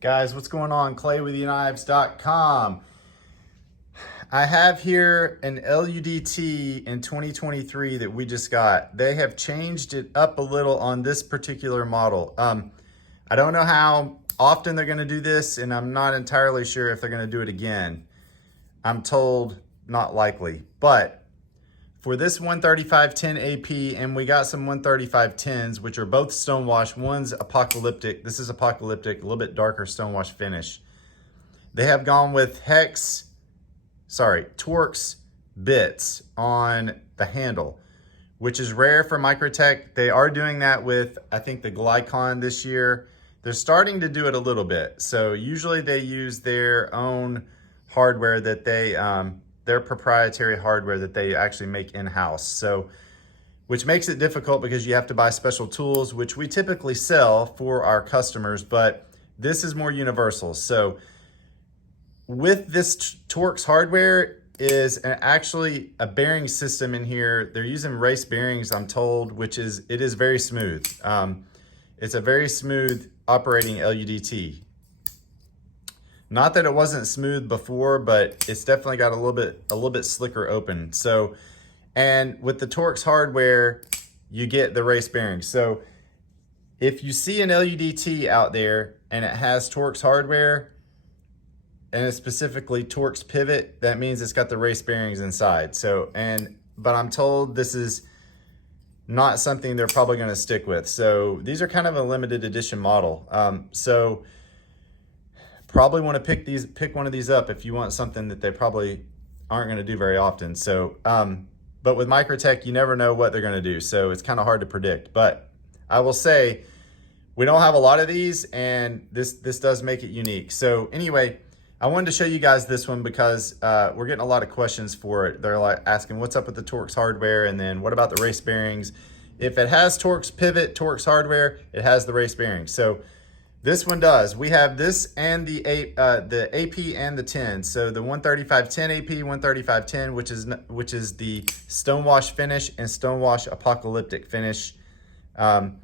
Guys, what's going on? ClayWithYouKnives.com. I have here an LUDT in 2023 that we just got. They have changed it up a little on this particular model. I don't know how often they're gonna do this, and I'm not entirely sure if they're gonna do it again. I'm told not likely, but for this 13510 AP, and we got some 13510s, which are both stonewash. One's apocalyptic. This is apocalyptic, a little bit darker stonewash finish. They have gone with Torx bits on the handle, which is rare for Microtech. They are doing that with, I think, the Glycon this year. They're starting to do it a little bit. So usually they use their own hardware that they, their proprietary hardware that they actually make in-house. So, which makes it difficult because you have to buy special tools, which we typically sell for our customers, but this is more universal. So with this Torx hardware is actually a bearing system in here. They're using race bearings, I'm told, it is very smooth. It's a very smooth operating LUDT. Not that it wasn't smooth before, but it's definitely got a little bit slicker open. So, and with the Torx hardware, you get the race bearings. So if you see an LUDT out there and it has Torx hardware, and it's specifically Torx pivot, that means it's got the race bearings inside. So, but I'm told this is not something they're probably gonna stick with. So these are kind of a limited edition model. So probably want to pick one of these up if you want something that they probably aren't going to do very often. So, but with Microtech, you never know what they're going to do. So it's kind of hard to predict, but I will say we don't have a lot of these, and this does make it unique. So anyway, I wanted to show you guys this one because we're getting a lot of questions for it. They're like asking what's up with the Torx hardware, and then what about the race bearings? If it has Torx pivot, Torx hardware, it has the race bearings. So this one does. We have this and the AP and the 10. So the 13510 AP, 13510, which is the stonewash finish and stonewash apocalyptic finish from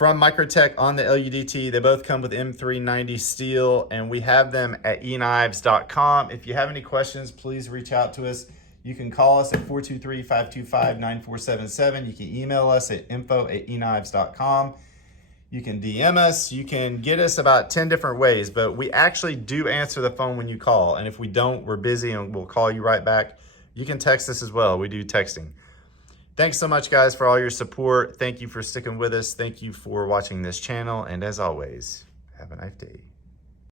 Microtech on the LUDT. They both come with M390 steel, and we have them at eknives.com. If you have any questions, please reach out to us. You can call us at 423-525-9477. You can email us at info@eknives.com. You can DM us, you can get us about 10 different ways, but we actually do answer the phone when you call. And if we don't, we're busy and we'll call you right back. You can text us as well. We do texting. Thanks so much, guys, for all your support. Thank you for sticking with us. Thank you for watching this channel. And as always, have a nice day.